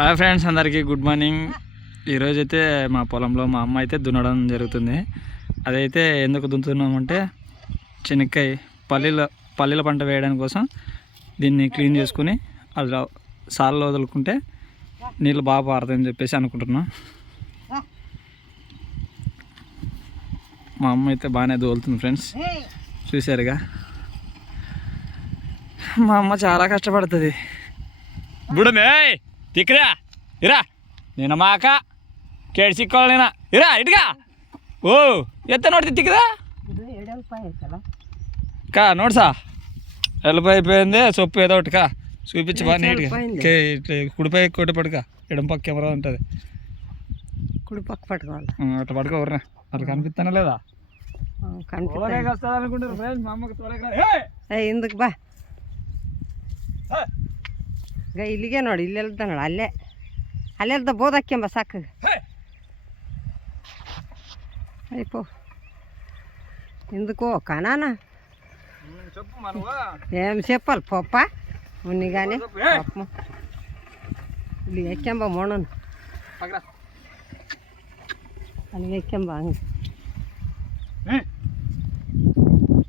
Hi friends, అందరికీ good morning. ఈరోజైతే మా పొలంలో మా అమ్మ అయితే దున్నడం జరుగుతుంది. అదైతే ఎందుకు దున్నుతున్నామంటే చెనక్కాయ పల్లీల పంట వేయడానికి కోసం దీన్ని క్లీన్ చేసుకుని అలా సార్లు వదులుకుంటే నీళ్ళు బాగా పారుతాయని చెప్పేసి అనుకుంటున్నాం. మా అమ్మ అయితే బాగానే దోలుతుంది ఫ్రెండ్స్, చూసారుగా. మా అమ్మ చాలా కష్టపడుతుంది. బుడమే తిక్కరా ఇరా, నేను మాక కేడు సిక్కోవాలనేనా ఇరా ఇటుగా. ఓ ఎత్త నోటి తిక్కదా కా నోట్సా ఎల్లపై అయిపోయింది. సొప్పు ఏదో ఒకటి కా చూపించి బాగా నీట్గా కుడిపై కొట్టపడుక, ఎడం పక్క కెమెరా ఉంటుంది, కుడి పక్క పట్టుకోవాలి. అట్లా పడుకోవరా, అట్లా కనిపిస్తానా లేదా అనుకుంటారు ఫ్రెండ్స్. మా అమ్మకి ఎందుకు బా ಇಲ್ಲಿಗೆ ನೋಡಿ, ಇಲ್ಲಿ వెళ్తా ನೋಡು, ಅಲ್ಲೇ వెళ్తా ಬೋದಕ್ಕೆಂಬ ಸಾಕು. అయిపో ఎందుకో కానా ఏం చెప్పాలి పప్ప ఉన్ని కానీ పప్పు ಇಲ್ಲಿ ಎಕ್ಕೆಂಬ ಮೊಣ್ಣನು ಅಲ್ಲಿಗೆ ಎಕ್ಕೆಂಬ ಹಂಗೆ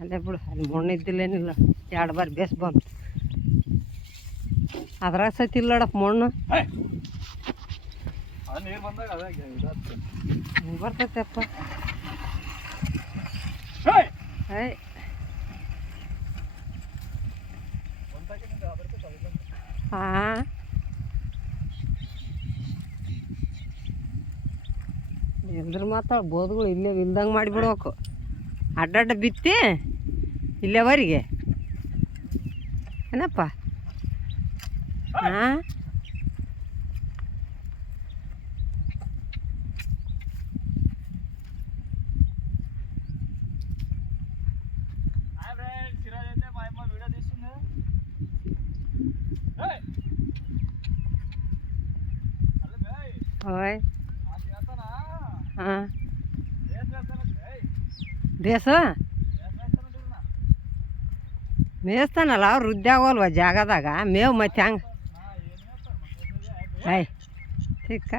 ಅಲ್ಲೇ ಬಿಡು, ಅಲ್ಲಿ ಮೊಣ್ಣು ಇದ್ದಿಲ್ಲೇನಿಲ್ಲ. 2 ಬಾರಿ ಬೇಸ್ ಬಂತು, ಅದ್ರಾಗ ಸತಿ ಇಲ್ಲಡಪ್ಪ ಮಣ್ಣು ಬರ್ತೈತಪ್ಪ. ಹಾಂ ಎಲ್ರು ಮಾತಾಡ ಬೋದ್ಗಳು ಇಲ್ಲೇ ಇಲ್ದಂಗೆ ಮಾಡಿಬಿಡ್ಬೇಕು. ಅಡ್ಡಡ್ಡ ಬಿತ್ತಿ ಇಲ್ಲೇವರೆಗೆ ಏನಪ್ಪ. ಹಾಂ ఓయ్ ದೇಸ ಮೇಯ್ತಾನಲ್ಲ ಅವ್ರು ವೃದ್ಧಾಗೋಲ್ವ ಜಾಗದಾಗ ಮೇವು ಮತ್ತೆ ಹಂಗೆ ಆಯ್ ಸಿಕ್ಕ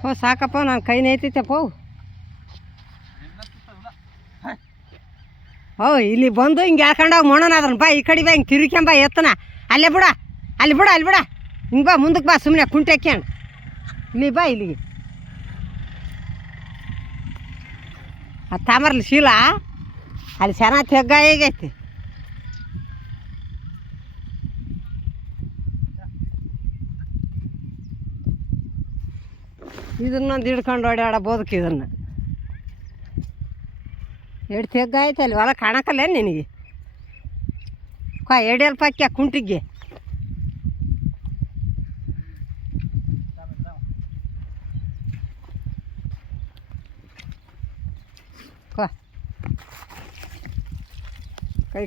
ಪೋ ಸಾಕಪ್ಪ, ನಾನು ಕೈ ನೈತೈತೆ ಪೋ. ಓ ಇಲ್ಲಿ ಬಂದು ಹಿಂಗೆ ಹೇಳ್ಕೊಂಡೋಗಿ ಮಾಡೋಣ ಅದ್ರನ್ನ ಬಾ, ಈ ಕಡೆ ಬಾ, ಹಿಂಗೆ ತಿರುಗ್ಕೊಂಬ ಎತ್ತನ. ಅಲ್ಲೇ ಬಿಡ, ಅಲ್ಲಿ ಬಿಡ, ಅಲ್ಲಿ ಬಿಡ, ಹಿಂಗೆ ಬಾ, ಮುಂದಕ್ಕೆ ಬಾ, ಸುಮ್ಮನೆ ಕುಂಟೆ ಹಾಕ್ಯಂಡು ಇಲ್ಲಿ ಬಾ. ಇಲ್ಲಿಗೆ ಅದು ತಾಮರ್ಲಿ ಶೀಲ ಅಲ್ಲಿ ಚೆನ್ನಾಗಿ ತೆಗ್ಗ ಹೇಗೈತಿ. ಇದನ್ನೊಂದು ಹಿಡ್ಕೊಂಡು ಓಡಾಡ ಬೋದಕ್ಕೆ ಇದನ್ನು ಎರಡು ತೆಗ್ಗ ಆಯ್ತು. ಅಲ್ಲಿ ಹೊಲ ಕಾಣಕ್ಕಲ್ಲ ನಿನಗೆ ಎಡೆಯಲ್ಲಿ ಪಾಕ್ಯ ಕುಂಟಿಗೆ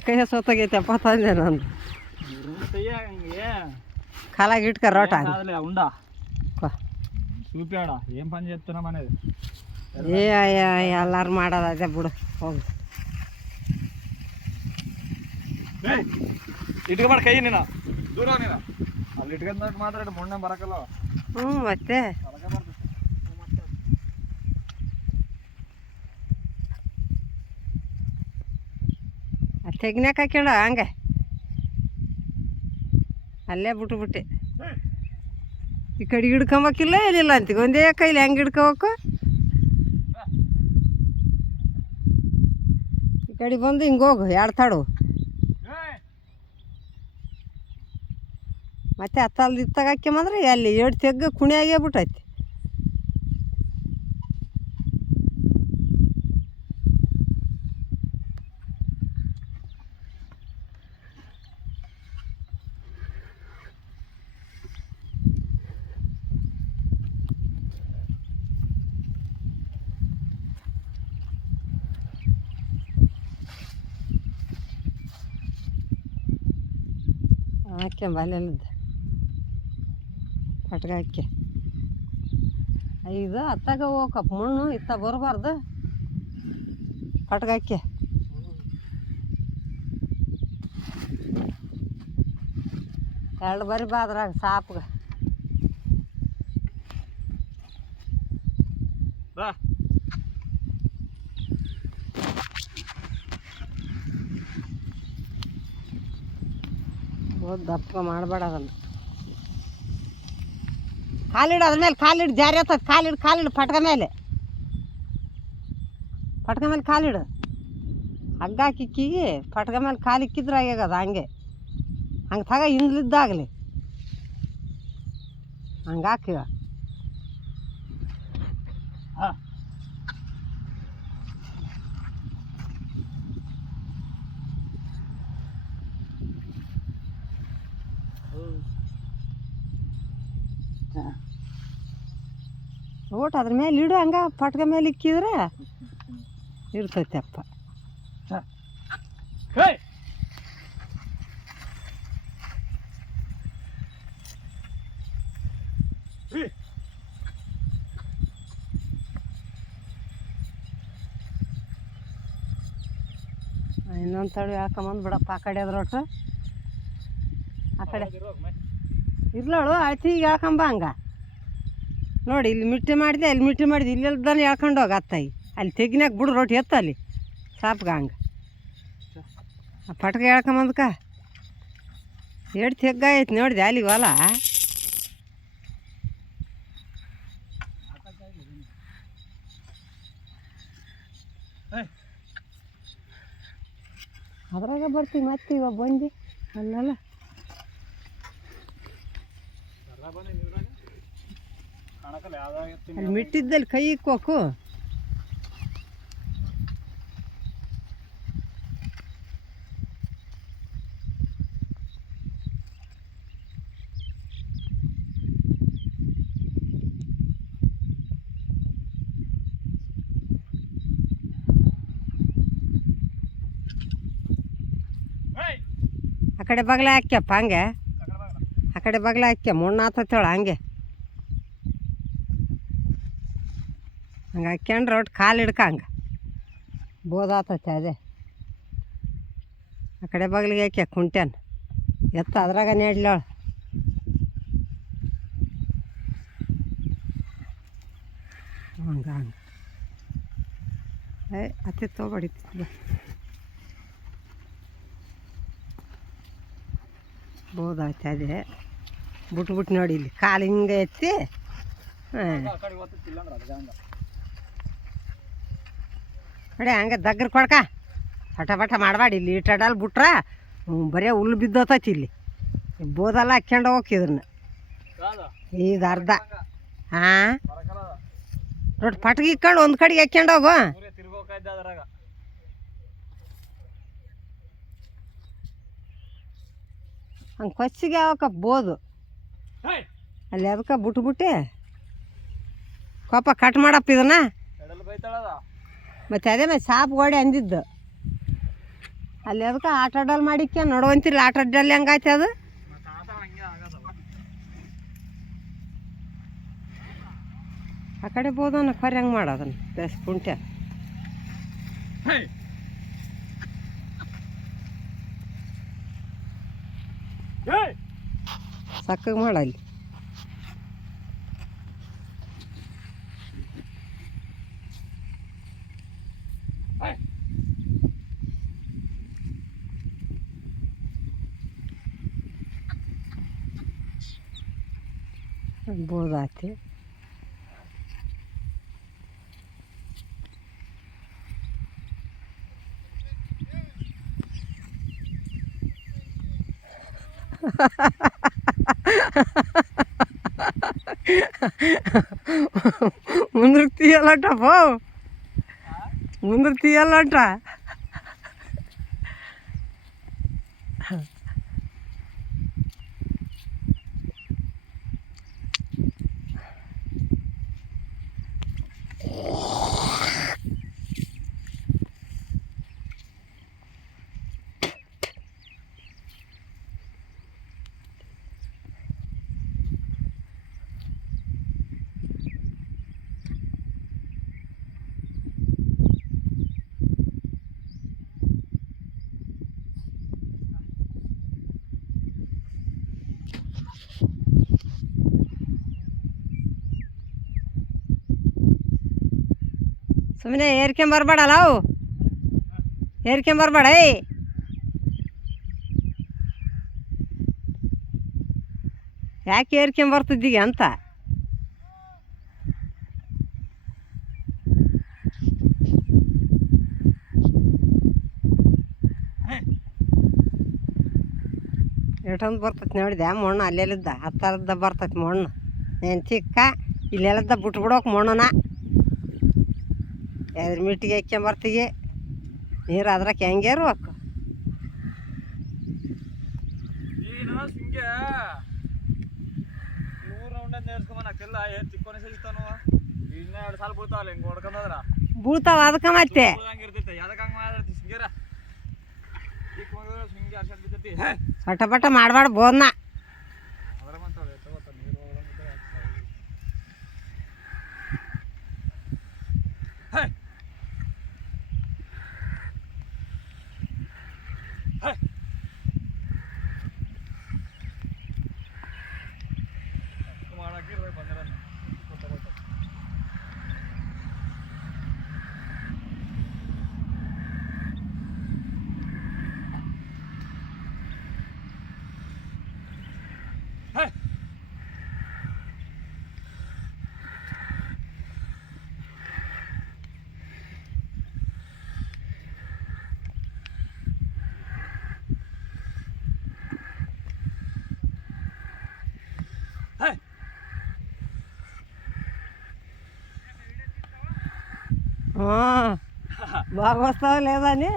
ಕೈ ಸೋತಾಗೈತೆಪ್ಪ ತಂದೆ ನಂದು. కాలాగి ఇటుక రోట ఉండా చూపాడా ఏం పని చేస్తున్నాం అనేది. ಎಲ್ಲಾರು ಮಾಡೋದು ಅದೇ ಬಿಡು, ಹೋಗಿ ఇటుక పడ కయ్యి నేను దూరం నేను ಅಲ್ಲಿ ఇటుక మాత్రం మొన్న బరకలో. ಮತ್ತೆ ತೆಗ್ನಾಕ ಹಾಕ್ಯಂಡ ಹಂಗೆ ಅಲ್ಲೇ ಬಿಟ್ಟುಬಿಟ್ಟೆ. ಈ ಕಡೆ ಹಿಡ್ಕೊಂಬಕ್ಕಿಲ್ಲ ಏನಿಲ್ಲ ಅಂತೀಗ, ಒಂದೇ ಕೈಲಿ ಹೆಂಗೆ ಹಿಡ್ಕೋಬೇಕು. ಈ ಕಡೆ ಬಂದು ಹಿಂಗೆ ಹೋಗು, 2 ತಾಡು ಮತ್ತೆ ಹತ್ತಲ್ದು ಇತ್ತಾಗ ಹಾಕ್ಯಂಬಂದ್ರೆ ಅಲ್ಲಿ 2 ತೆಗ್ಗ ಕುಣಿ ಆಗೇ ಬಿಟ್ಟೈತಿ. ಹಾಕ್ಯಂಬ ಅಲ್ಲೆಲ್ಲದ್ದು ಪಟ್ಕ ಹಾಕಿ. ಇದು ಅತ್ತಾಗ ಹೋಗಪ್ಪ, ಮಣ್ಣು ಇತ್ತ ಬರಬಾರ್ದು. ಪಟ್ಕಕ್ಕೆ ಎರಡು ಬರಿ ಬಾ ಅದ್ರಾಗ ಸಾಪ್ಗೆ ಬಾ ಹೋದ್ ದಪ್ಪ ಮಾಡಬೇಡ ಅದನ್ನು ಕಾಲಿಡು ಅದ್ರ ಮೇಲೆ ಕಾಲಿಡು ಜಾರಿ ಆಗ್ತದೆ ಕಾಲಿಡು ಪಟ್ಕ ಮೇಲೆ ಕಾಲಿಡು ಹಗ್ಗ ಹಾಕಿಕ್ಕಿಗೆ ಪಟ್ಕ ಮೇಲೆ ಕಾಲಿಕ್ಕಿದ್ರೆ ಆಗ್ಯದ ಹಂಗೆ ಹಂಗೆ ತಗ ಹಿಂದ್ಲಿದ್ದಾಗಲಿ ಹಂಗೆ ಹಾಕಿವ ಓಟ್ ಅದ್ರ ಮೇಲೆ ಇಡು ಹಂಗ ಪಟ್ಕ ಮೇಲೆ ಇಕ್ಕಿದ್ರೆ ಇರ್ತೈತಪ್ಪ ಇನ್ನೊಂದು ತಡಿ ಹಾಕೊಂಬಂದು ಬಿಡಪ್ಪ ಆ ಕಡೆ ಅದ್ರೊಟ್ಟು ಆ ಕಡೆ ಇರ್ಲೋಳು ಆಯ್ತು ಈಗ ಹೇಳ್ಕೊಂಬ ಹಂಗ ನೋಡಿ ಇಲ್ಲಿ ಮಿಟ್ಟಿ ಮಾಡಿದೆ ಅಲ್ಲಿ ಮಿಟ್ಟಿ ಮಾಡಿದೆ ಇಲ್ಲೆಲ್ದಾನೆ ಹೇಳ್ಕೊಂಡು ಹೋಗಿ ಅತ್ತಾಯಿ ಅಲ್ಲಿ ತೆಗಿನಾಗ ಬಿಡು ರೊಟ್ಟಿ ಎತ್ತ ಅಲ್ಲಿ ಸಾಪ್ಗ ಹಂಗೆ ಆ ಪಟ್ಕ ಹೇಳ್ಕೊಂಬಂದಕ ಎಷ್ಟು ತೆಗ್ಗಾಯ್ತು ನೋಡಿದೆ ಅಲ್ಲಿಗೆ ಹೊಲ ಅದ್ರಾಗ ಬರ್ತೀವಿ ಮತ್ತೆ ಇವಾಗ ಬಂದು ಅಲ್ಲಲ್ಲ ಅಲ್ಲಿ ಮಿಟ್ಟಿದ್ದಲ್ಲಿ ಕೈ ಇಕ್ಕೋಕು ಆ ಕಡೆ ಬಗಲ ಹಾಕ್ಯಪ್ಪ ಹಂಗೆ ಆ ಕಡೆ ಬಗಲ ಹಾಕ್ಯ ಮುಣ್ಣ ಆತತ್ತೇಳ ಹಂಗೆ ಹಂಗೆ ಹಾಕ್ಯಂಡ್ರೆ ಒಟ್ಟು ಕಾಲು ಹಿಡ್ಕ ಹಂಗೆ ಬೋದಾತೈತೆ ಅದೇ ಆ ಕಡೆ ಬಗ್ಲಿಗೆ ಹಾಕ್ಯ ಕುಂಟ್ಯಾನ ಎತ್ತ ಅದ್ರಾಗ ನೆಡ್ಲವಳು ಹಂಗೆ ಅತ್ತೆ ತೊಗೊಡಿತ್ತು ಬೋದಾಯ್ತು ಅದೇ ಬಿಟ್ಬಿಟ್ಟು ನೋಡಿ ಇಲ್ಲಿ ಕಾಲು ಹಿಂಗೆ ಎತ್ತಿ ನೋಡಿ ಹಂಗೆ ದಗ್ರ ಕೊಡ್ಕ ಪಟ ಮಾಡಬೇಡಿ ಇಲ್ಲಿ ಇಟ್ಟಡಲ್ಲಿ ಬಿಟ್ರೆ ಬರೀ ಹುಲ್ಲು ಬಿದ್ದೋತೈತಿ ಇಲ್ಲಿ ಬೋದೆಲ್ಲ ಹಾಕ್ಯಂಡು ಹೋಗಿದ್ರನ್ನ ಈಗ ಅರ್ಧ ಹಾಂ ನೋಡಿ ಪಟ್ಗೆ ಇಕ್ಕೊಂಡು ಒಂದು ಕಡೆಗೆ ಹಾಕ್ಯಂಡು ಹೋಗು ಹಂಗೆ ಕೊಚ್ಚಿಗೆ ಯಾವಕ್ಕ ಬೋದು ಅಲ್ಲಿ ಅದಕ್ಕೆ ಬಿಟ್ಬಿಟ್ಟು ಕೋಪ ಕಟ್ ಮಾಡಪ್ಪ ಇದನ್ನ ಮತ್ತು ಅದೇ ಮತ್ತೆ ಸಾಪ್ ಗೋಡೆ ಅಂದಿದ್ದು ಅಲ್ಲಿ ಅದಕ್ಕೆ ಆಟ ಅಡ್ಡಲ್ಲಿ ಮಾಡಿಕ್ಕೆ ನೋಡುವಂತಿಲ್ಲ ಆಟ ಅಡ್ಡಲ್ಲಿ ಹೆಂಗಾಯ್ತು ಅದು ಆ ಕಡೆ ಬೋದನ್ನ ಖರೆ ಹೆಂಗೆ ಮಾಡೋದನ್ನು ಬೇಸ್ ಕುಂಟೆ ಸಕ್ಕಗೆ ಮಾಡಲ್ಲಿ ಬೋದಾತಿ ಮುಂದಕ್ಕೆ తీయాలంటపో ముందుకు తీయాలంట ಸುಮ್ಮನೆ ಏರ್ಕೊಂಬರ್ಬೇಡಲ್ಲ ಅವು ಏರ್ಕೊಂಬರ್ಬೇಡ ಏಯ್ ಯಾಕೆ ಏರ್ಕೊಂಬರ್ತಿದ್ದೀಗ ಅಂತ ಎಷ್ಟೊಂದು ಬರ್ತೈತಿ ನೋಡಿದೆ ಮಣ್ಣು ಅಲ್ಲೆಲ್ಲಿದ್ದ ಹತ್ತರದ ಬರ್ತೈತಿ ಮಣ್ಣು ಏನು ಚಿಕ್ಕ ಇಲ್ಲೆಲ್ಲದ ಬಿಟ್ಬಿಡೋಕೆ ಮಣ್ಣನ ಎದ್ರ ಮಿಟ್ಟಿಗೆ ಇಕ್ಕೊಂಬರ್ತೀವಿ ನೀರು ಅದ್ರಕ್ಕೆ ಹೆಂಗೆ ಇರ್ಬೇಕು ಬೀಳ್ತಾವ ಅದಕ್ಕೆ ಮತ್ತೆ ಪಟ ಪಟ ಮಾಡಬಾರ್ದು ಬೋದ್ನ బాగా వస్తావా లేదా అని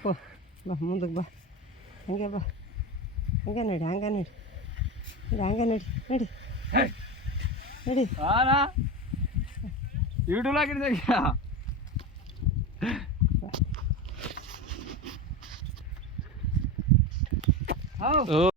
పో బా ముందుకు బా హంగే బా హంగే నడి హంగే నడి హంగే నడి నడి నడి ಯೂಟ್ಯೂಬ್ ಹಾಕಿದ್ದೆ ಓ